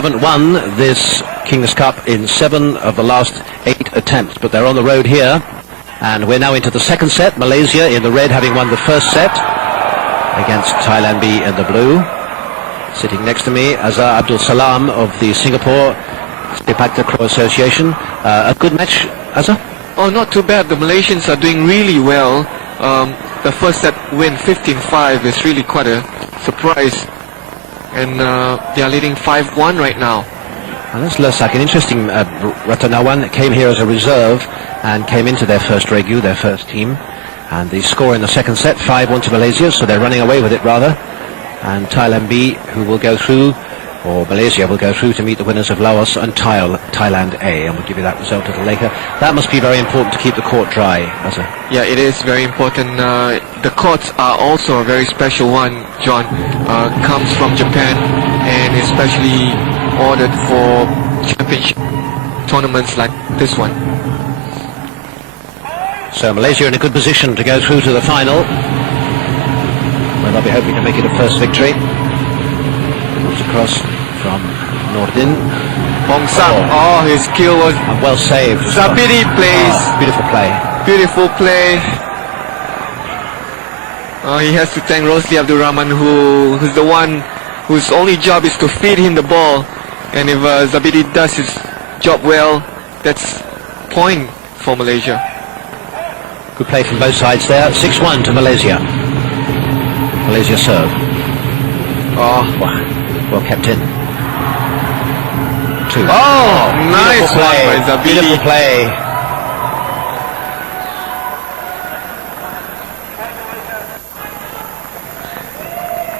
haven't won this King's Cup in 7 of the last 8 attempts, but they're on the road here. And we're now into the second set. Malaysia in the red, having won the first set against Thailand B in the blue. Sitting next to me, Azhar Abdul Salam of the Singapore Sepak Takraw Association. A good match, Azhar? Oh, not too bad. The Malaysians are doing really well. The first set win 15-5 is really quite a surprise. And they are leading 5-1 right now. And that's Le Sak, an interesting Ratanawan came here as a reserve and came into their first regu, their first team. And the score in the second set, 5-1 to Malaysia, so they're running away with it rather. And Thailand B, who will go through, or Malaysia will go through to meet the winners of Laos and Thailand A, and we'll give you that result a little later. That must be very important to keep the court dry, Azhar. Yeah, it is very important. The courts are also a very special one, John. Comes from Japan and especially ordered for championship tournaments like this one. So Malaysia in a good position to go through to the final. Well, they'll be hoping to make it a first victory. Comes across from Nordin. Bong Sak, oh, his skill was well saved. Zabidi plays. Beautiful play. Beautiful play. He has to thank Rosli Abdul Rahman, who's the one whose only job is to feed him the ball. And if Zabidi does his job well, that's point for Malaysia. Good play from both sides there. 6-1 to Malaysia. Malaysia serve. Oh, well kept in. 2. Oh, nice play by Zabidi. Beautiful play.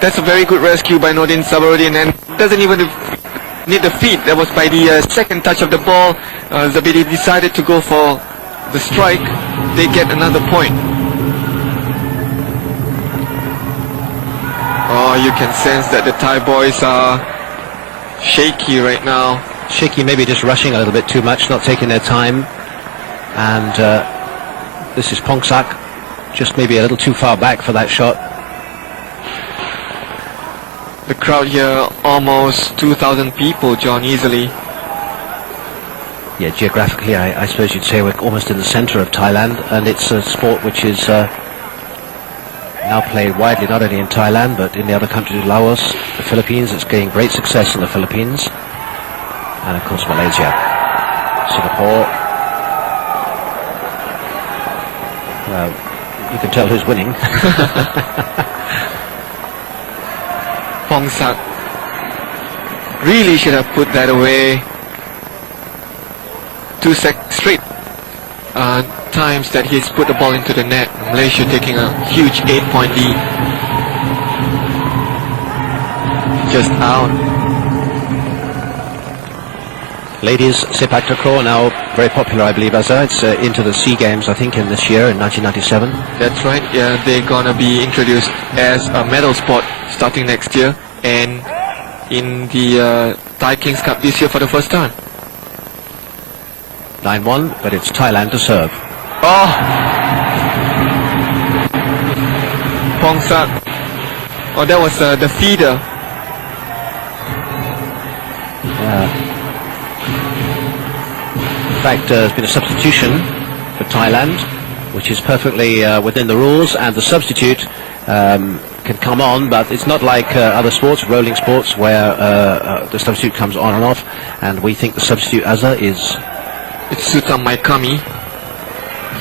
That's a very good rescue by Nordin Sabaruddin, and doesn't even need the feed. That was by the second touch of the ball. Zabidi decided to go for the strike. They get another point. Oh, you can sense that the Thai boys are shaky right now. Shaky, maybe just rushing a little bit too much, not taking their time. And this is Pongsak, just maybe a little too far back for that shot. The crowd here, almost 2,000 people, John, easily. Yeah, geographically, I suppose you'd say we're almost in the centre of Thailand, and it's a sport which is now played widely, not only in Thailand, but in the other countries, Laos, the Philippines. It's gaining great success in the Philippines. And, of course, Malaysia, Singapore. Well, you can tell who's winning. Pongsak really should have put that away. 2 straight times that he's put the ball into the net. Malaysia taking a huge 8-point lead. Just out. Ladies Sepak Takraw now very popular, I believe, Azhar. It's into the SEA Games, I think, in this year, in 1997. That's right. Yeah, they're gonna be introduced as a medal sport starting next year, and in the Thai Kings Cup this year for the first time. 9-1, but it's Thailand to serve. Oh! Pongsak. Oh, that was the feeder. In fact, there's been a substitution for Thailand, which is perfectly within the rules, and the substitute can come on, but it's not like other sports, rolling sports, where the substitute comes on and off, and we think the substitute, Azhar, is... It's Sutam Maikami.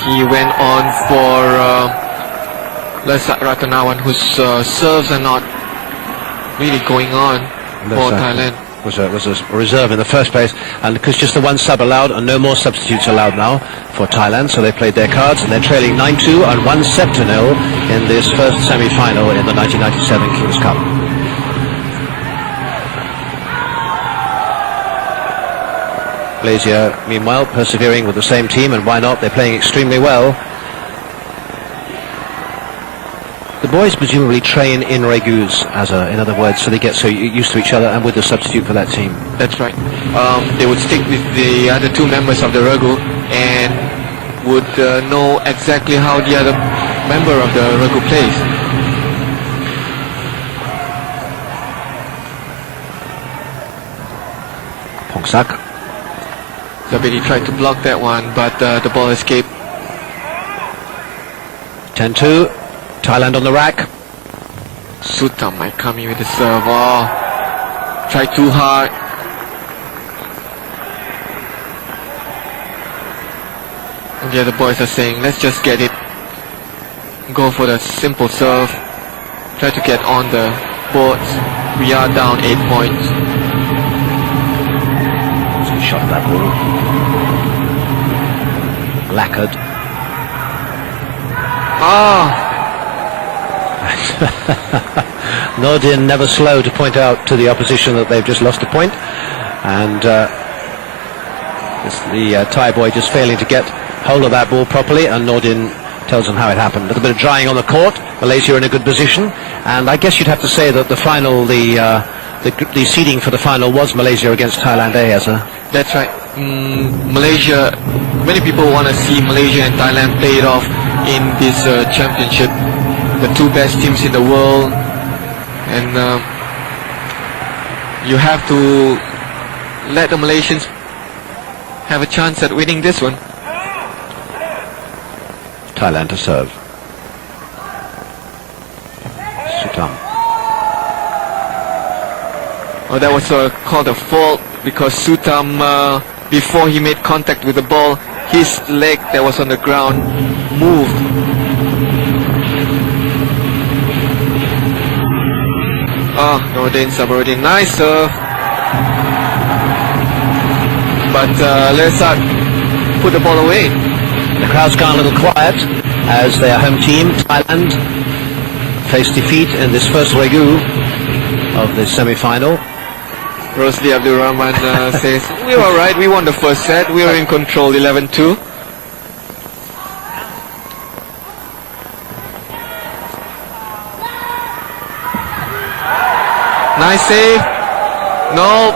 He went on for Lesak Ratanawan, whose serves are not really going on for Thailand. Was a reserve in the first place, and because just the one sub allowed and no more substitutes allowed now for Thailand, so they played their cards, and they're trailing 9-2 and 1-0 in this first semi-final in the 1997 King's Cup. Malaysia, meanwhile, persevering with the same team, and why not? They're playing extremely well. The boys presumably train in regus, in other words, so they get so used to each other and with the substitute for that team. That's right. They would stick with the other 2 members of the regu and would know exactly how the other member of the regu plays. Pongsak. Zabidi tried to block that one, but the ball escaped. 10-2. Thailand on the rack. Sutam might come in with the serve. Oh, try too hard. And the other boys are saying, let's just get it. Go for the simple serve. Try to get on the boards. We are down 8 points. So he shot that ball. Lacquered. Ah! Nordin never slow to point out to the opposition that they've just lost a point, and the Thai boy just failing to get hold of that ball properly, and Nordin tells them how it happened. A little bit of drying on the court. Malaysia in a good position, and I guess you'd have to say that the final, the seeding for the final was Malaysia against Thailand, Asa? That's right. Malaysia, many people want to see Malaysia and Thailand play it off in this championship. The two best teams in the world, and you have to let the Malaysians have a chance at winning this one. Thailand to serve. Sutam. Oh, that was called a fault because Sutam, before he made contact with the ball, his leg that was on the ground moved. Oh, Nordin Sabaruddin, nice serve. But Lersat put the ball away. The crowd's gone a little quiet as their home team, Thailand, face defeat in this first regu of the semi-final. Rosli Abdul Rahman says, we were alright, we won the first set, we were in control 11-2. Nice save. No,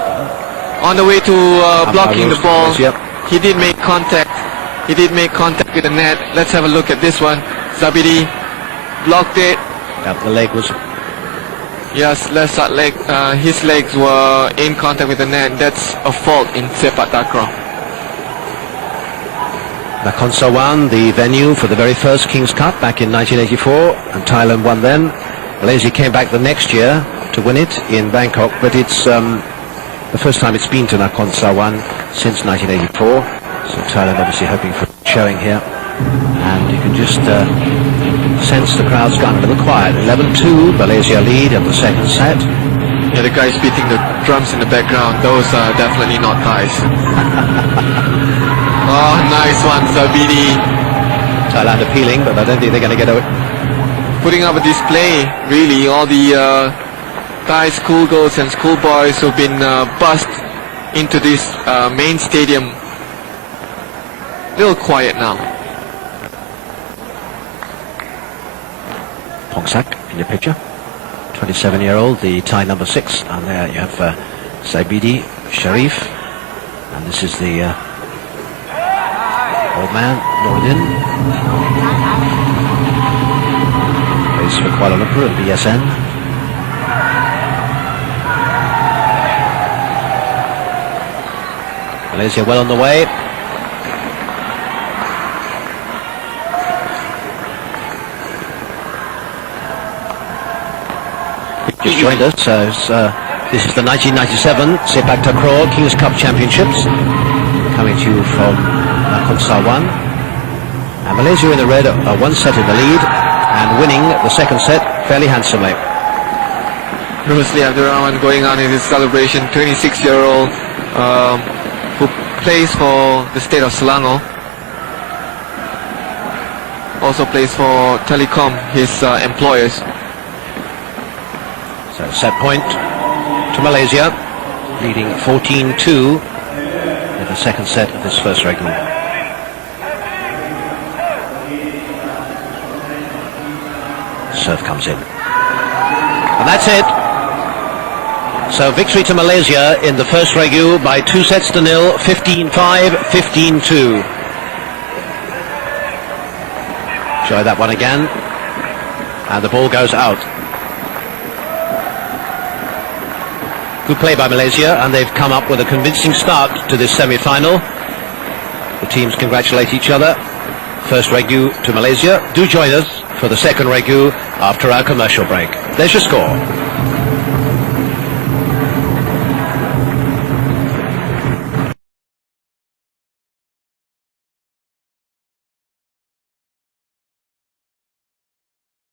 on the way to blocking the ball. Yep. He did make contact. He did make contact with the net. Let's have a look at this one. Zabidi blocked it. Yep, the leg was... Yes, Lesat leg. His legs were in contact with the net. That's a fault in sepak takraw. Nakhon Sawan, the venue for the very first King's Cup back in 1984, and Thailand won then. Malaysia came back the next year to win it in Bangkok, but it's the first time it's been to Nakhon Sawan since 1984. So Thailand obviously hoping for showing here, and you can just sense the crowd's gone a little quiet. 11-2, Malaysia lead in the second set. Yeah, the guys beating the drums in the background, those are definitely not Thais. Oh, nice one, Zabidi. Thailand appealing, but I don't think they're going to get it. Putting up a display, really, all the Thai schoolgirls and schoolboys who've been bussed into this main stadium. A little quiet now. Pongsak in your picture, 27-year-old, the Thai number 6, and there you have Saibidi, Sharif, and this is the old man, Nordin. Plays for Kuala Lumpur and BSN. Malaysia well on the way. Just joined us, this is the 1997 Sepak Takraw King's Cup Championships, coming to you from Nakhon Sawan. And Malaysia in the red are one set in the lead and winning the second set fairly handsomely. Rosli Abdurrahman going on in his celebration, 26-year-old who plays for the state of Selangor. Also plays for Telecom, his employers. So set point to Malaysia, leading 14-2 in the second set of this first regu. Serve comes in. And that's it. So victory to Malaysia in the first regu by 2-0, 15-5, 15-2. Try that one again. And the ball goes out. Good play by Malaysia, and they've come up with a convincing start to this semi-final. The teams congratulate each other. First regu to Malaysia. Do join us for the second regu after our commercial break. There's your score.